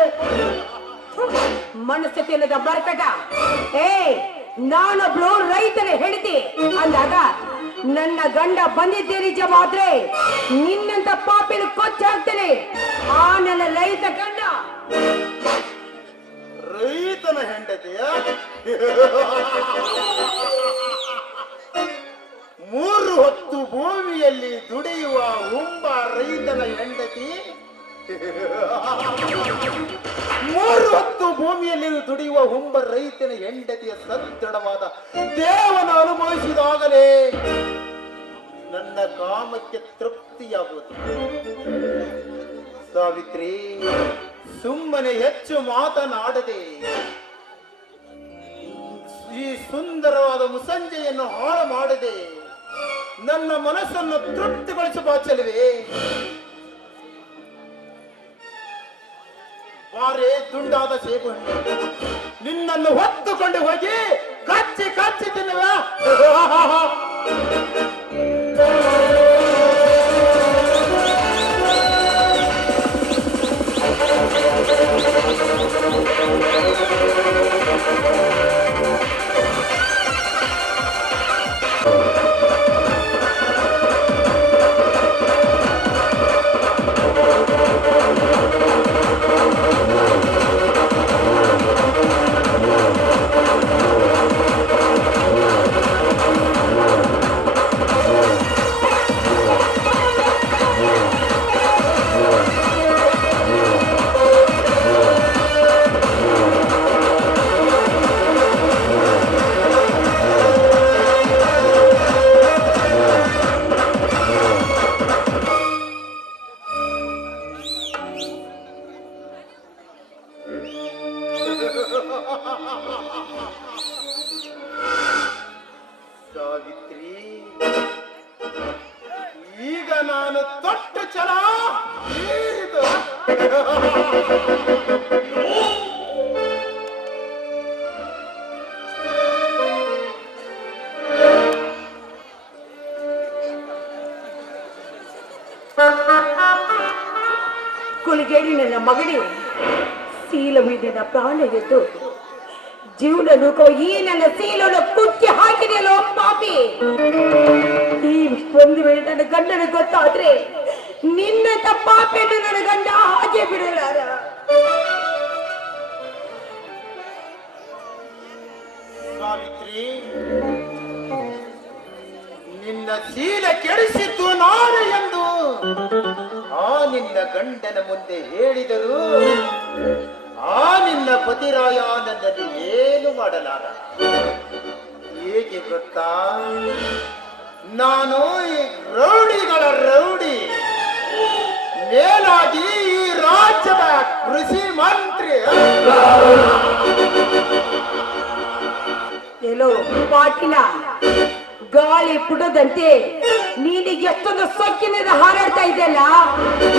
ಮನಸ್ಸು ತಿನ್ನದ ಬರ್ಕಟ. ನಾನೊಬ್ಳು ರೈತನ ಹೆಂಡತಿ ಅಂದಾಗ ನನ್ನ ಗಂಡ ಬಂದಿದ್ದೇ ನಿಜವಾದ್ರೆ ನಿನ್ನಂತ ಪಾಪಿನ ಕೊಚ್ಚಾಗ್ತೇನೆ. ಆ ನನ್ನ ರೈತ ಗಂಡ ರೈತನ ಹೆಂಡತಿಯ? ಮೂರು ಹೊತ್ತು ಭೂಮಿಯಲ್ಲಿ ದುಡಿಯುವ ಹುಂಬ ರೈತನ ಹೆಂಡತಿ, ಮೂರು ಹೊತ್ತು ಭೂಮಿಯಲ್ಲಿ ದುಡಿಯುವ ಹುಂಬ ರೈತನ ಹೆಂಡತಿಯ ಸದೃಢವಾದ ದೇವನ ಅನುಭವಿಸಿದಾಗಲೇ ನನ್ನ ಕಾಮಕ್ಕೆ ತೃಪ್ತಿಯಾಗುವುದು. ಸಾವಿತ್ರಿ, ಸುಮ್ಮನೆ ಹೆಚ್ಚು ಮಾತನಾಡದೆ ಈ ಸುಂದರವಾದ ಮುಸಂಜೆಯನ್ನು ಹಾಳು ಮಾಡದೆ ನನ್ನ ಮನಸ್ಸನ್ನು ತೃಪ್ತಿಗೊಳಿಸಬಾಚಲ್ವೇ? ಬಾರೆ ದುಂಡಾದ ಸೇಬು ಹಣ್ಣು, ನಿನ್ನನ್ನು ಹೊತ್ತುಕೊಂಡು ಹೋಗಿ ಕಚ್ಚಿ ಕಚ್ಚಿ ತಿನ್ನುವ. ಸಾವಿತ್ರಿ, ಈಗ ನಾನು ತೊಟ್ಟು ಛಲ ಮೀರಿದು ಕುಲಿಗೇಡಿ ನನ್ನ ಮಗಡಿ ಶೀಲವಿದ ಪ್ರಾಣ ಎದ್ದು ಜೀವನ ನೂಕೋ ಈ ನನ್ನ ಶೀಲವನ್ನು ಕುಚ್ಚಿ ಹಾಕಿದೆಯಲ್ಲೋ ಪಾಪಿ. ಈ ಒಂದು ವೇಳೆ ನನ್ನ ಗಂಡನ ಗೊತ್ತಾದ್ರೆ ನಿನ್ನಂತ ಪಾಪಿಯನ್ನು ನನ್ನ ಗಂಡ ಹಾಗೆ ಬಿಡಲಾರ. ಸಾವಿತ್ರಿ, ನಿನ್ನ ಶೀಲ ಕೆಡಿಸಿದ್ದು ನಾನು ಎಂದು ಆ ನಿನ್ನ ಗಂಡನ ಮುಂದೆ ಹೇಳಿದರು. ಆ ನಿನ್ನ ಪತಿರಾಯ ನನ್ನಲ್ಲಿ ಏನು ಮಾಡಲಾರ. ಹೇಗೆ ಗೊತ್ತಾ, ನಾನು ಈ ರೌಡಿಗಳ ರೌಡಿ, ಮೇಲಾಗಿ ಈ ರಾಜ್ಯದ ಕೃಷಿ ಮಂತ್ರಿ. ಎಲ್ಲೋ ಪಾಟಿನ ಗಾಳಿ ಪುಟದಂತೆ ನೀನಿಗೆ ಎಷ್ಟೊಂದು ಸೊಕ್ಕಿನಿಂದ ಹಾರಾಡ್ತಾ ಇದೆಯಲ್ಲ,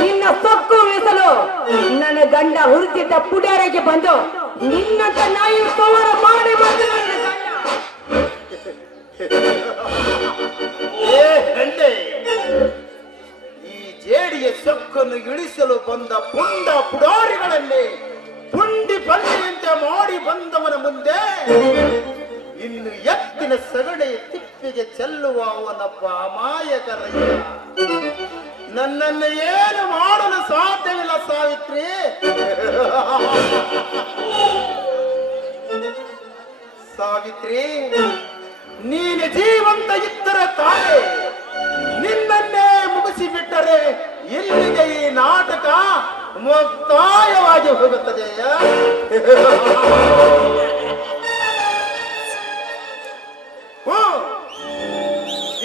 ನಿನ್ನ ಸೊಕ್ಕು ಉಳಿಸಲು ನನ್ನ ಗಂಡ ಹುರಿತಿದ್ದ ಪುಡಾರಿಗೆ ಬಂದು ನಿನ್ನಂತ ನಾಯಿ ಸೋಮರ ಮಾಡಿ ಬಂದು ನನ್ನ ಗಂಡ. ಏ ಹೆಂಡೆ, ಈ ಜೇಡಿಯ ಸೊಕ್ಕನ್ನು ಇಳಿಸಲು ಬಂದ ಪುಂಡ ಪುಡಾರಿಗಳನ್ನೇ ಪುಂಡಿ ಪಲ್ಲೆಯಂತೆ ಮಾಡಿ ಬಂದವನ ಮುಂದೆ ಇನ್ನು ಎತ್ತಿನ ಸಗಣೆ ತಿಪ್ಪಿಗೆ ಚೆಲ್ಲುವ ಅವನಪ್ಪ ಅಮಾಯಕರಯ್ಯ. ನನ್ನನ್ನು ಏನು ಮಾಡಲು ಸಾಧ್ಯವಿಲ್ಲ ಸಾವಿತ್ರಿ. ಸಾವಿತ್ರಿ, ನೀನು ಜೀವಂತ ಇದ್ದರೆ ತಾನೇ ನಿನ್ನನ್ನೇ ಮುಗಿಸಿಬಿಟ್ಟರೆ ಇಲ್ಲಿಗೆ ಈ ನಾಟಕ ಮುಕ್ತಾಯವಾಗಿ ಹೋಗುತ್ತದೆಯ?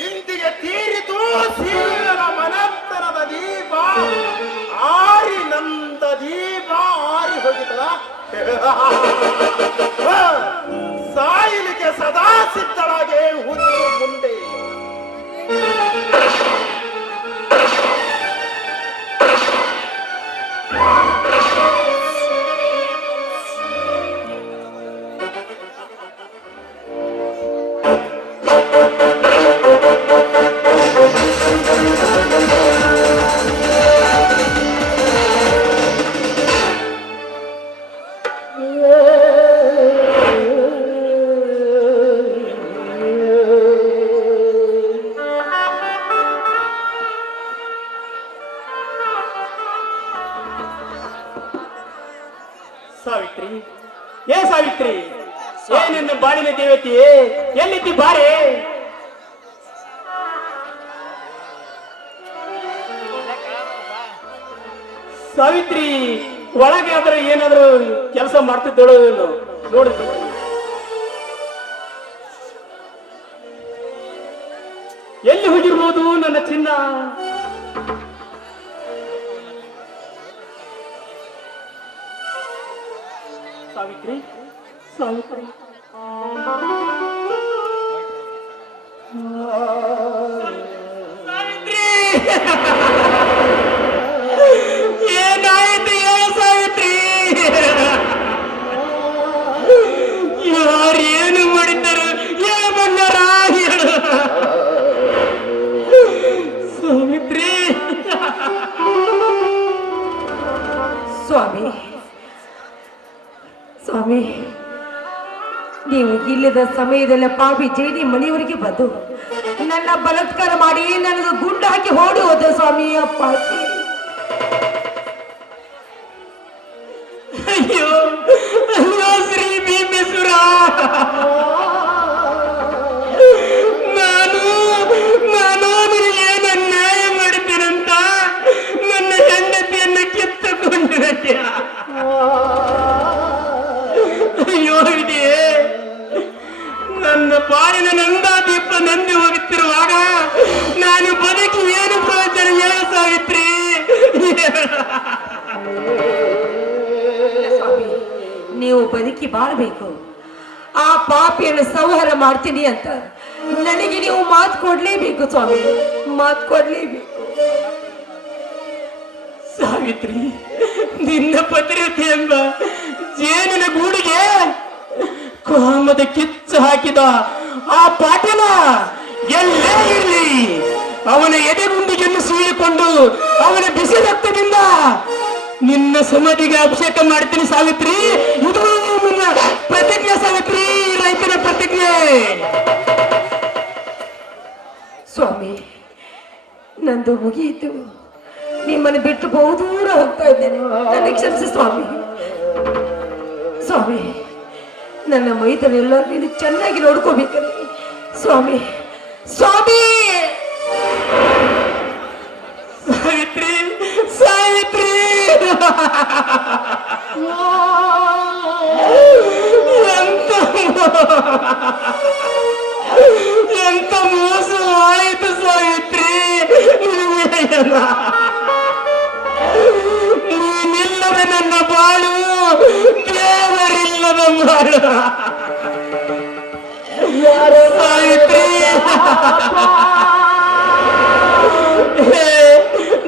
ಇಂದಿಗೆ ತೀರಿತು ಸೀಲನ ಮನತ್ತರದ ದೀಪ, ಆರಿ ನಂದ ದೀಪ ಆರಿ ಹೋಗಿದ. ಸಾಯಲಿಕ್ಕೆ ಸದಾ ಸಿದ್ಧಳಾಗೆ ಹುಚ್ಚು ಮುಂದೆ. ಸಾವಿತ್ರಿ, ಏ ಸಾವಿತ್ರಿ, ಏ ನನ್ನ ಬಾಳಿನ ದೇವತೆಯೇ, ಎಲ್ಲಿದ್ದಿ ಬಾರೆ? ಸಾವಿತ್ರಿ, ಒಳಗೆ ಆದ್ರೆ ಏನಾದ್ರು ಕೆಲಸ ಮಾಡ್ತಿದ್ದಳು ನೋಡಿ. ಎಲ್ಲಿ ಹೋಗಿರ್ಬೋದು ನನ್ನ ಚಿನ್ನ? ಸಾವಿತ್ರಿ, ಸಾವಿತ್ರಿ, ಸಾವಿತ್ರಿ, ಏನಾಯ್ತು ಸಾವಿತ್ರಿ? ಯಾರೇನು ಮಾಡಿದ್ದರು? ಏನು ಬಂದಾರ? ಸಾವಿತ್ರಿ, ಸ್ವಾಮಿ, ಸ್ವಾಮಿ, ನೀವು ಇಲ್ಲದ ಸಮಯದಲ್ಲಿ ಪಾಪಿ ಜೇಡಿ ಮನೆಯವರಿಗೆ ಬಂದು ನನ್ನ ಬಲಾತ್ಕಾರ ಮಾಡಿ ನನಗೆ ಗುಂಡು ಹಾಕಿ ಓಡಿ ಹೋದ ಸ್ವಾಮಿ. ಅಪ್ಪಾಜಿ, ಅಯ್ಯೋ ಅಯ್ಯೋ ಶ್ರೀ ಭೀಮೇಶ್ವರ, ನಾನು ನಿನಗೆ ಏನು ಅನ್ಯಾಯ ಮಾಡಿದ್ದೇನಂತ ನನ್ನ ಹೆಂಡತಿಯನ್ನು ಕಿತ್ತುಕೊಂಡಿರಕ್ಕೆ. ಅಯ್ಯೋ ಇದೆಯೇ, ನನ್ನ ಪಾಲಿನ ನಂದಾದೀಪ ನಂದಿ ಹೋಗುತ್ತಿರುವಾಗ ನಾನು ಬದುಕಿ ಏನು ಪ್ರಯೋಜನ? ಹೇಳ ಸಾವಿತ್ರಿ. ಸ್ವಾಮಿ, ನೀವು ಬದುಕಿ ಬಾಳ್ಬೇಕು. ಆ ಪಾಪಿಯನ್ನು ಸಂಹಾರ ಮಾಡ್ತೀನಿ ಅಂತ ನನಗೆ ನೀವು ಮಾತು ಕೊಡ್ಲೇಬೇಕು ಸ್ವಾಮಿ, ಮಾತು ಕೊಡ್ಲೇಬೇಕು. ಸಾವಿತ್ರಿ, ನಿನ್ನ ಪತಿರತೆ ಎಂಬ ಜೇನಿನ ಗೂಡಿಗೆ ಕಾಮದ ಕಿಚ್ಚು ಹಾಕಿದ ಆ ಪಾಟೀಲ ಎಲ್ಲೇ ಇರಲಿ, ಅವನ ಎದೆಗುಂಡಿಗೆನ್ನು ಸೀಳಿಕೊಂಡು ಅವನ ಬಿಸಿ ರಕ್ತದಿಂದ ನಿನ್ನ ಸಮಾಧಿಗೆ ಅಭಿಷೇಕ ಮಾಡ್ತೀನಿ ಸಾವಿತ್ರಿ. ಇದು ನಿನ್ನ ಪ್ರತಿಜ್ಞೆ ಸಾವಿತ್ರಿ, ರೈತನ ಪ್ರತಿಜ್ಞೆ. ಸ್ವಾಮಿ, ನಂದು ಮುಗಿಯಿತು. ನಿಮ್ಮನ್ನು ಬಿಟ್ಟು ಬಹುದೂರ ಹೋಗ್ತಾ ಇದ್ದೇನೆ. ನನಗೆ ಕ್ಷಮಿಸಿ ಸ್ವಾಮಿ. ಸ್ವಾಮಿ, ನನ್ನ ಮೈದನೆಲ್ಲ ನೀನು ಚೆನ್ನಾಗಿ ನೋಡ್ಕೋಬೇಕಲ್ಲ ಸ್ವಾಮಿ. ಸ್ವಾಮಿ, ಸಾವಿತ್ರಿ, ಸಾವಿತ್ರಿ, ಎಂತ ಮೋಸ ಆಯಿತು ಸಾವಿತ್ರಿ. ನೀನಿಲ್ಲದ ನನ್ನ ಬಾಳು ದೇವರಿಲ್ಲದ ಬಾಳು ಸಾವಿತ್ರಿ.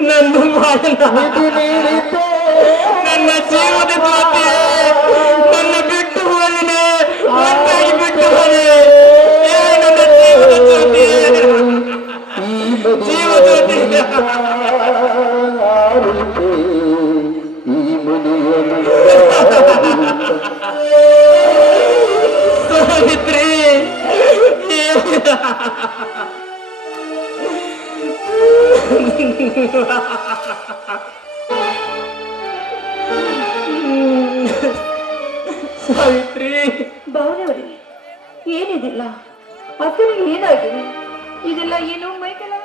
ನನ್ನ ಬಾಳ ನನ್ನ ಜೀವದ ಜೊತೆ ನನ್ನ ಬಿಟ್ಟು ಹೋದನೆ, ಒಟ್ಟಾಗಿ ಬಿಟ್ಟು ಹೋದೆ. ನನ್ನ ಜೀವದ ಜೊತೆ ಜೀವ ಜೊತೆ ಸಾವಿತ್ರಿ. ಸಾವಿತ್ರಿ, ಭಾವನೆಯವರೇ, ಏನಿದಿಲ್ಲ ಅಕ್ಕನಿಗೆ ಏನಾಗಿದೆ? ಇದೆಲ್ಲ ಏನು ಮೈಕೆಲ್ಲ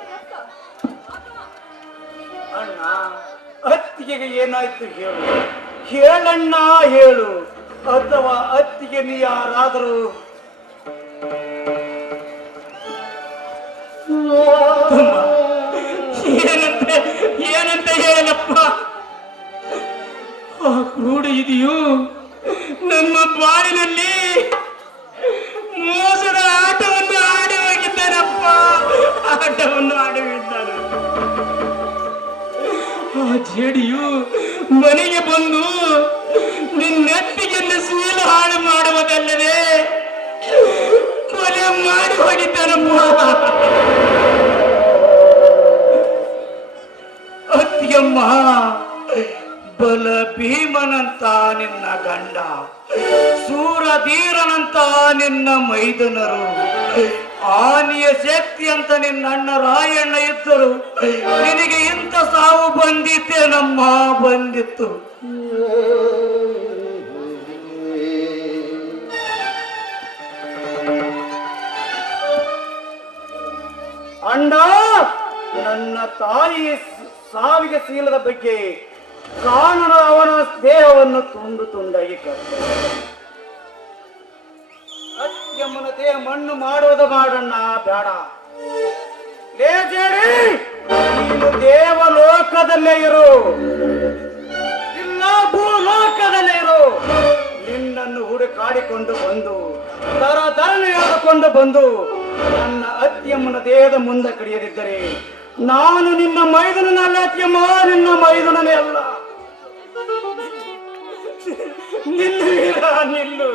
ಅಣ್ಣ, ಅತ್ತಿಗೆಗೆ ಏನಾಯ್ತು ಹೇಳು, ಹೇಳಣ್ಣ ಹೇಳು. ಅಥವಾ ಅತ್ತಿಗೆ ನೀ ಯಾರಾದರೂ ಏನಂತ ಹೇಳಪ್ಪ? ಆ ಕ್ರೂಢ ಇದೆಯೋ ನಮ್ಮ ಬಾಳಿನಲ್ಲಿ ಮೋಸದ ಆಟವನ್ನು ಆಡಿ ಹೋಗಿದ್ದಾನಪ್ಪ, ಆಟವನ್ನು ಆಡಿ ಹೋಗಿದ್ದಾನೆ. ಆ ಜೇಡಿಯು ಮನೆಗೆ ಬಂದು ನಿನ್ನೆತ್ತಿಗೆಲ್ಲ ಸೀಲು ಹಾಳು ಮಾಡುವುದಲ್ಲದೆ ಕೊಲೆ ಮಾಡಿ ಹೋಗಿದ್ದಾನಪ್ಪ. ಅತ್ತಿಯಮ್ಮ, ಬಲ ಭೀಮನಂತ ನಿನ್ನ ಗಂಡ, ಸೂರಧೀರನಂತ ನಿನ್ನ ಮೈದುನರು, ಆನೆಯ ಶಕ್ತಿ ಅಂತ ನಿನ್ನ ಅಣ್ಣ ರಾಯಣ್ಣ ಇದ್ದರು. ನಿನಗೆ ಇಂಥ ಸಾವು ಬಂದಿತ್ತೇನಮ್ಮ? ಬಂದಿತ್ತು. ಅಣ್ಣ, ನನ್ನ ತಾಯಿ ಸಾವಿಗೆ ಶೀಲದ ಬಗ್ಗೆ ಕಾಣದ ಅವನ ದೇಹವನ್ನು ತುಂಡು ತುಂಡಾಗಿ ಕರೆದ. ಅತ್ತಿಯಮ್ಮನ ದೇಹ ಮಣ್ಣು ಮಾಡುವುದು ಮಾಡಣ್ಣ, ಬೇಡ. ಲೇ ಜೇಡಿ, ನೀನು ದೇವಲೋಕದಲ್ಲೇ ಇರು, ಇಲ್ಲ ಭೂಲೋಕದಲ್ಲೇ ಇರು. ನಿನ್ನನ್ನು ಹುಡುಕಾಡಿಕೊಂಡು ಬಂದು ತರತರನೆ ಎಳೆದುಕೊಂಡು ಬಂದು ನನ್ನ ಅತ್ತಿಯಮ್ಮನ ದೇಹದ ಮುಂದೆ ಕಡಿಯದಿದ್ದರೆ ನಾನು ನಿನ್ನ ಮೈದನಲ್ಲ ಅತ್ತಿಯಮ್ಮ, ನಿನ್ನ ಮೈದನನೇ ಅಲ್ಲ. ನಿಲ್ಲು ವೀರ, ನಿಲ್ಲು.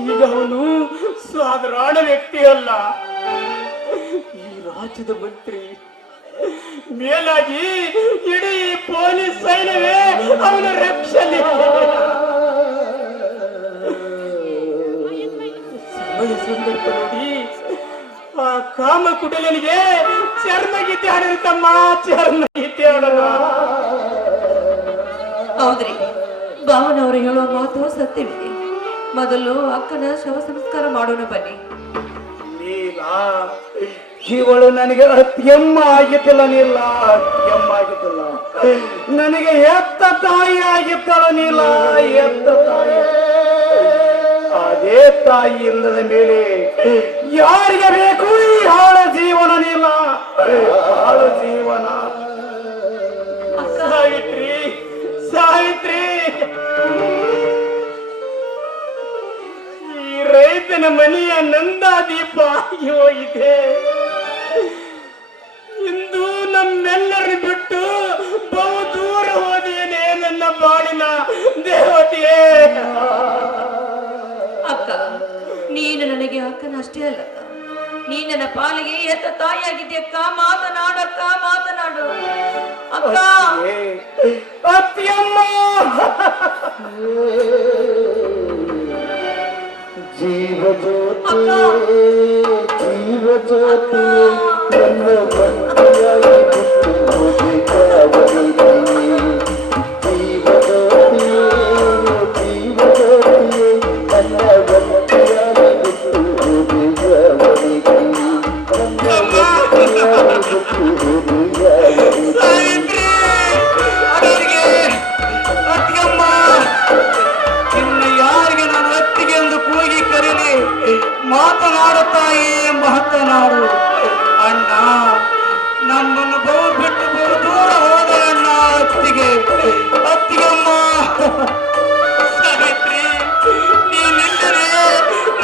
ಈಗ ಅವನು ಸಾಧಾರಣ ವ್ಯಕ್ತಿ ಅಲ್ಲ, ಈ ರಾಜ್ಯದ ಮಂತ್ರಿ. ಮೇಲಾಗಿ ಇಡೀ ಪೊಲೀಸ್ ಸೈನ್ಯವೇ ಅವನ ರಕ್ಷಣೆ. ಸಮಯ ಸಂದರ್ಭ ನೋಡಿ ಆ ಕಾಮ ಕುಟಲನಿಗೆ ಚರ್ಮಗೀತೆ ಹಾಡಿರ್ತಮ್ಮ, ಚರ್ಮಗೀತೆ ಹಾಡಲ್ಲ. ಹೌದ್ರಿ, ಭಾವನವರು ಹೇಳುವ ಮಾತು ಸತ್ಯವಿದೆ. ಮೊದಲು ಅಕ್ಕನ ಶವ ಸಂಸ್ಕಾರ ಮಾಡೋಣ ಬನ್ನಿ. ಇವಳು ನನಗೆ ಅತ್ತಿಯಮ್ಮ ಆಗಿದ್ದಿಲ್ಲ, ನೀಲ್ಲ ಅತ್ತಿಯಮ್ಮ ಆಗಿದ್ದಿಲ್ಲ, ನನಗೆ ಎತ್ತ ತಾಯಿ ಆಗಿದ್ದಳು, ನೀಲ ಎತ್ತ ತಾಯಿ. ಅದೇ ತಾಯಿ ಇಲ್ಲದ ಮೇಲೆ ಯಾರಿಗೆ ಬೇಕು ಈ ಹಾಳ ಜೀವನ? ನೀಲ ಹಾಳ ಜೀವನ. ಸಾವಿತ್ರಿ, ಸಾವಿತ್ರಿ, ಈ ರೈತನ ಮನೆಯ ನಂದಾದೀಪ ಆಗಿ ಹೋಗಿದೆ. ಇಂದು ನಮ್ಮೆಲ್ಲರನ್ನು ಬಿಟ್ಟು ಬಹು ದೂರ ಹೋದೇನೆ ನನ್ನ ಬಾಳಿನ ದೇವತೆಯೇ. ಅಕ್ಕ, ನೀನು ನನಗೆ ಅಕ್ಕನ ಅಷ್ಟೇ ಅಲ್ಲ, ನೀ ನನ್ನ ಪಾಲಿಗೆ ಎತ್ತ ತಾಯಿಯಾಗಿದ್ಯಕ್ಕ. ಮಾತನಾಡಕ್ಕ, ಮಾತನಾಡು ಅಕ್ಕ. ಅತ್ತಿಯಮ್ಮ, ಜೀವ ಜ್ಯೋತಿ, ಜೀವ ಜ್ಯೋತಿ, ನನ್ನ ಬಂಟಿಯಾಗಿ ಬಿಟ್ಟು ಹೋಗಿದ್ದವನಿಗೆ. ಜೀವ ಜ್ಯೋತಿ, ಜೀವ ಜ್ಯೋತಿ, ನನ್ನ ಬಂಟಿಯಾಗಿ ಬಿಟ್ಟು ಹೋಗಿದ್ದವನಿಗೆ. ನನ್ನ ಬಂಟಿಯಾಗಿ ಬಿಟ್ಟು ಹೋಗಿದ್ದವನಿಗೆ. ಸಾವಿತ್ರಿ, ಅವರಿಗೆ ಅತ್ತಿಗೆಮ್ಮ, ಇನ್ನು ಯಾರಿಗೆ ನಾನು ಅತ್ತಿಗೆ ಎಂದು ಕೂಗಿ ಕರೀಲಿ, ಮಾತನಾಡುತ್ತಾಯಿ, ಮಾತನಾಡು. ಅಣ್ಣ, ನಮ್ಮನ್ನು ಬಹು ಬಿಟ್ಟು ಬಹು ದೂರ ಹೋದ ಅಣ್ಣ ಅತ್ತಿಗೆ, ಅತ್ತಿಗೆಮ್ಮ. ಸಾವಿತ್ರಿ, ನೀನಿಲ್ಲದೆ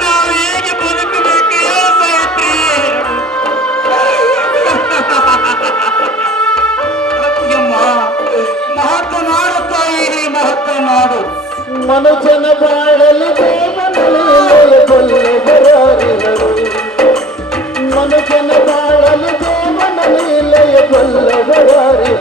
ನಾವು ಹೇಗೆ ಬದುಕಬೇಕು ಹೇಳ ಸಾವಿತ್ರಿ? ಅತ್ತಿಗೆಮ್ಮ, ಮಾತನಾಡುತ್ತಾಯಿ, ಮಾತನಾಡು. ಮನುಜನ ಬಾಳಲು ದೇವನಲ್ಲೇ ಬಲ್ಲವರಾರಿದರು. ಮನುಜನ ಬಾಳಲು ದೇವನಲ್ಲೇ ಬಲ್ಲವರಾರಿದರು.